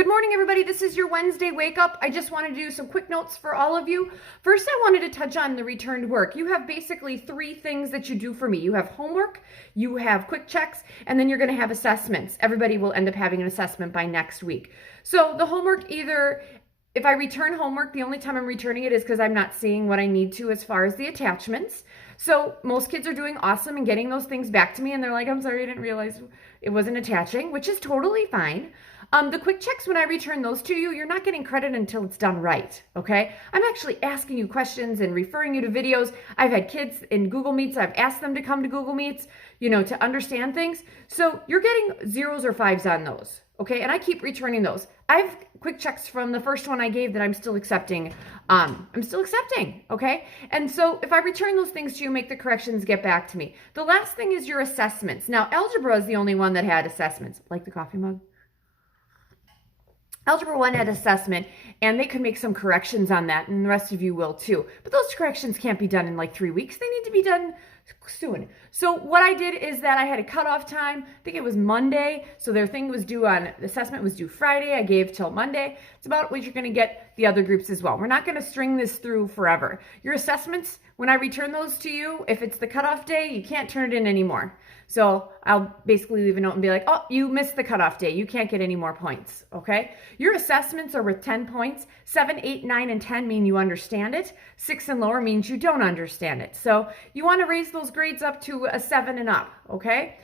Good morning, everybody. This is your Wednesday wake up. I just wanted to do some quick notes for all of you. First, I wanted to touch on the returned work. You have basically three things that you do for me. You have homework, you have quick checks, and then you're going to have assessments. Everybody will end up having an assessment by next week. So the homework, either if I return homework, the only time I'm returning it is because I'm not seeing what I need to as far as the attachments. So most kids are doing awesome and getting those things back to me, and they're like, I'm sorry, I didn't realize it wasn't attaching, which is totally fine. The quick checks, when I return those to you, you're not getting credit until it's done right, okay? I'm actually asking you questions and referring you to videos. I've had kids in Google Meets. I've asked them to come to Google Meets, to understand things. So you're getting 0s or 5s on those, okay? And I keep returning those. I've quick checks from the first one I gave that I'm still accepting. Okay? And so if I return those things to you, make the corrections, get back to me. The last thing is your assessments. Now, algebra is the only one that had assessments. Like the coffee mug? Algebra 1 had assessment, and they could make some corrections on that, and the rest of you will too. But those corrections can't be done in like 3 weeks. They need to be done soon. So what I did is that I had a cutoff time. I think it was Monday. So their thing was due on, the assessment was due Friday. I gave till Monday. It's about what you're going to get the other groups as well. We're not going to string this through forever. Your assessments, when I return those to you, if it's the cutoff day, you can't turn it in anymore. So I'll basically leave a note and be like, oh, you missed the cutoff day. You can't get any more points, okay? Your assessments are worth 10 points. 7, 8, 9, and 10 mean you understand it. 6 and lower means you don't understand it. So you want to raise those grades up to a 7 and up, okay?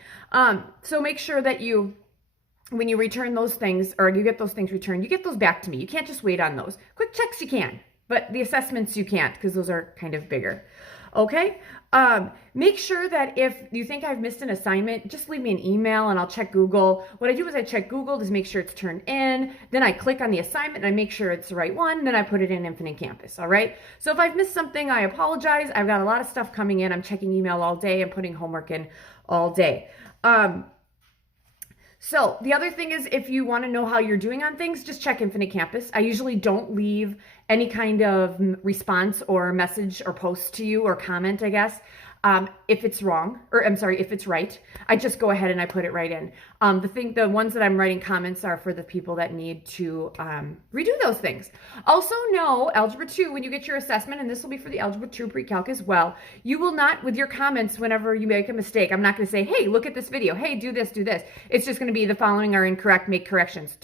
So make sure that when you return those things, or you get those things returned, you get those back to me. You can't just wait on those. Quick checks you can, but the assessments you can't because those are kind of bigger. Okay? Make sure that if you think I've missed an assignment, just leave me an email and I'll check Google. What I do is I check Google to make sure it's turned in. Then I click on the assignment and I make sure it's the right one. Then I put it in Infinite Campus. All right? So if I've missed something, I apologize. I've got a lot of stuff coming in. I'm checking email all day and putting homework in all day. So the other thing is, if you want to know how you're doing on things, just check Infinite Campus. I usually don't leave any kind of response or message or post to you or comment, I guess, if it's wrong, or I'm sorry, if it's right. I just go ahead and I put it right in. The ones that I'm writing comments are for the people that need to redo those things. Also know, Algebra 2, when you get your assessment, and this will be for the Algebra 2 pre-calc as well, you will not, with your comments, whenever you make a mistake, I'm not going to say, hey, look at this video. Hey, do this, do this. It's just going to be the following are incorrect, make corrections.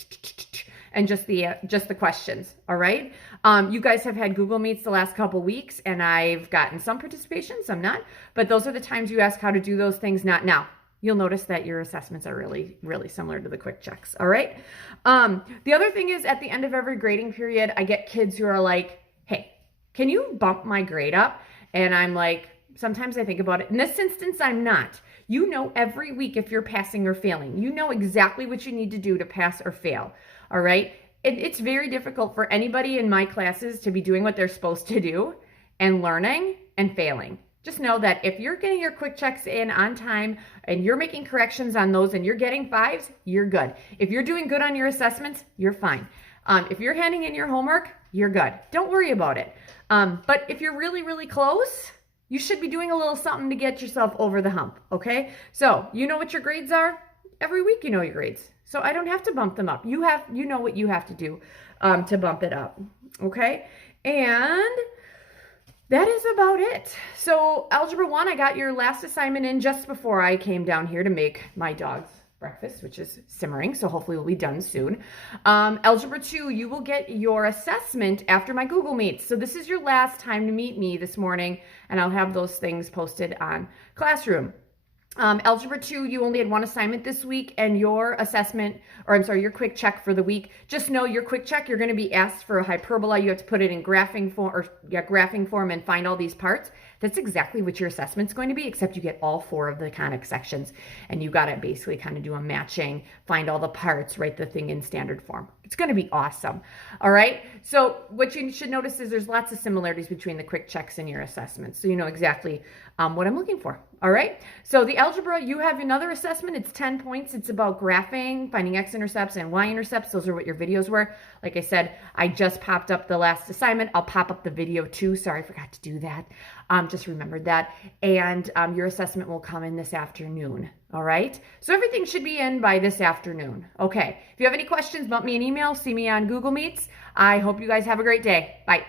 And just the questions, all right? You guys have had Google Meets the last couple weeks, and I've gotten some participation, some not. But those are the times you ask how to do those things, not now. You'll notice that your assessments are really, really similar to the quick checks, all right? The other thing is, at the end of every grading period, I get kids who are like, hey, can you bump my grade up? And I'm like, sometimes I think about it. In this instance, I'm not. You know every week if you're passing or failing. You know exactly what you need to do to pass or fail. All right. It's very difficult for anybody in my classes to be doing what they're supposed to do and learning and failing. Just know that if you're getting your quick checks in on time and you're making corrections on those and you're getting 5s, you're good. If you're doing good on your assessments, you're fine. If you're handing in your homework, you're good. Don't worry about it. But if you're really, really close, you should be doing a little something to get yourself over the hump. Okay. So you know what your grades are? Every week you know your grades. So I don't have to bump them up. You know what you have to do to bump it up. Okay? And that is about it. So Algebra 1, I got your last assignment in just before I came down here to make my dog's breakfast, which is simmering, so hopefully we'll be done soon. Algebra 2, you will get your assessment after my Google Meets. So this is your last time to meet me this morning, and I'll have those things posted on Classroom. Algebra 2, you only had one assignment this week, and your assessment, or I'm sorry, your quick check for the week, just know your quick check, you're going to be asked for a hyperbola. You have to put it in graphing form and find all these parts. That's exactly what your assessment's going to be, except you get all 4 of the conic sections, and you got to basically kind of do a matching, find all the parts, write the thing in standard form. It's going to be awesome. All right. So what you should notice is there's lots of similarities between the quick checks and your assessments. So you know exactly what I'm looking for. All right. So the algebra, you have another assessment. It's 10 points. It's about graphing, finding x-intercepts and y-intercepts. Those are what your videos were. Like I said, I just popped up the last assignment. I'll pop up the video too. Sorry, I forgot to do that. Just remembered that. And your assessment will come in this afternoon. All right. So everything should be in by this afternoon. Okay. If you have any questions, bump me an email, see me on Google Meets. I hope you guys have a great day. Bye.